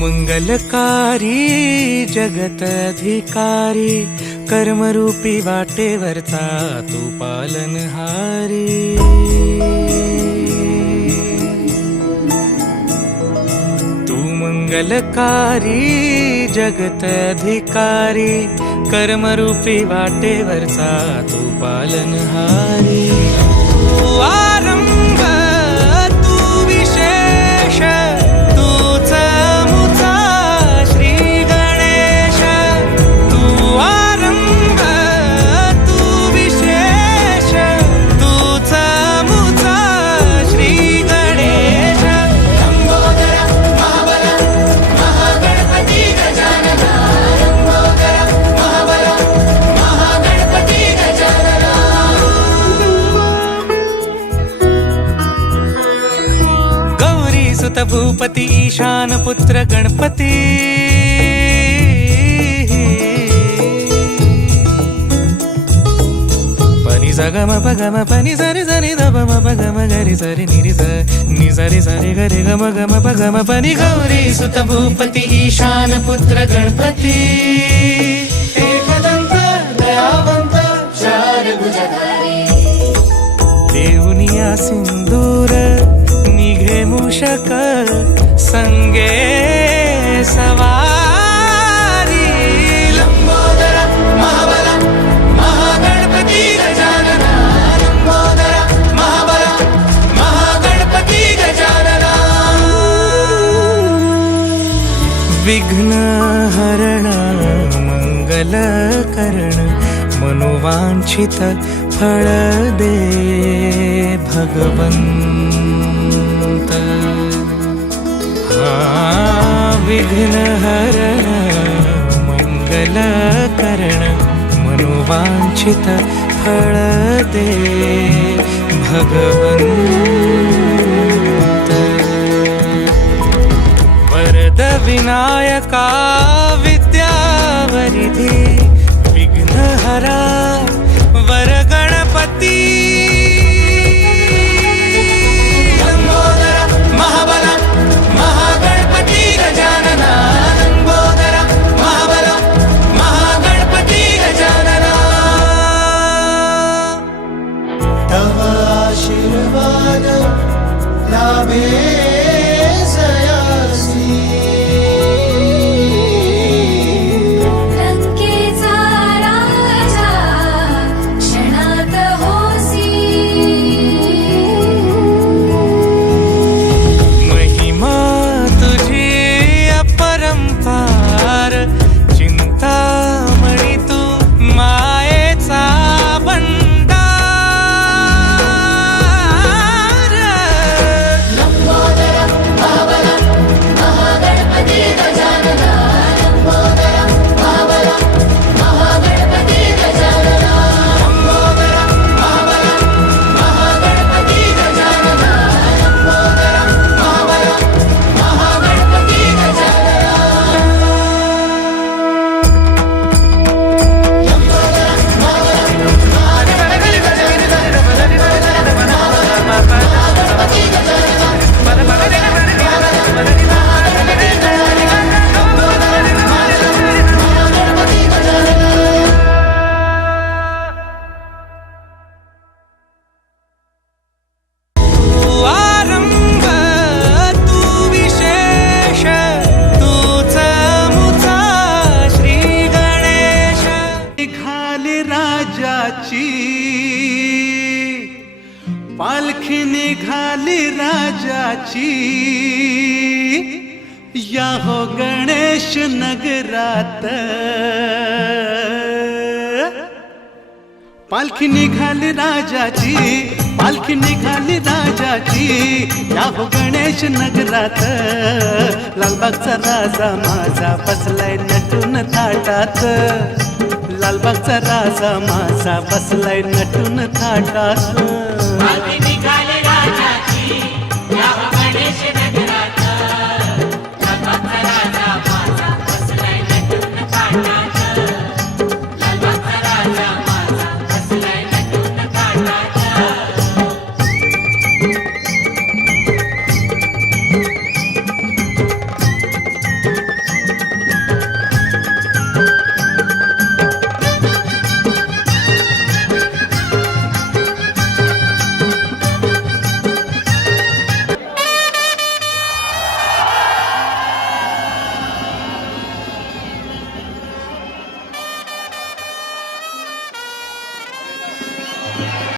मंगलकारी जगत अधिकारी, कर्मरूपी वाटेवरचा तू पालनहारी। तू मंगलकारी जगत अधिकारी, कर्मरूपी वाटेवरचा तू पालनहारी। तू आरंभ तू विशेष, तूच मुचा श्री गणेश। तू आरंभ तू विशेष, तूच मुचा श्री गणेश। लंबोदर महाबल महागणपती गजानना, लंबोदर महाबल महागणपती गजानना। गौरी सुत भूपती ईशान पुत्र गणपती, पनी सगम पगम पनी सरि सरि दम पगम गरि सरि निरि स नि सरि सरि गरि गम गम पगम पनी। गौरी सुत भूपती ईशान पुत्र गणपती, एकदंत दयावंत चार भुजधारी। देऊनिया सिंदूर निघे मूषक, संगे सवारी। लंबोदर महाबल महागणपती गजानना, लंबोदर महाबल महागणपती गजानना। विघ्न हरण मंगल करण, मनोवांछित फळ दे भगवंत। विघ्न हरण मंगल करण, मनोवांछित फळ दे भगवंत। वरद विनायका विद्यावरिधी, विघ्नहरा वर गणपती। लंबोदर महाबल महागणपती गजानना, लंबोदर महाबल महागणपती गजानना। तव आशीर्वाद लाभे सयासी, लंकेचा राजा क्षणात होसी। महिमा तुझी अपरंपार, चिंतामणी तू मायेचा भंडार। लंबोदर महाबल महागणपती गजानना, लंबोदर महाबल महागणपती गजानना। लंबोदर महाबल महागणपती गजानना, लंबोदर महाबल महागणपती गजानना। तू आरंभ तू विशेष, तूच मुचा श्री गणेश। निघाली राजाची पालखी, निघाली राजाची। या हो गणेश नगरात, पालखी निघाली राजाची, पालखी निघाली राजाची। या हो गणेश नगरात, लालबागचा राजा माझा बसलाय नटून थाटात। लालबागचा राजा माझा बसलाय नटून थाटात।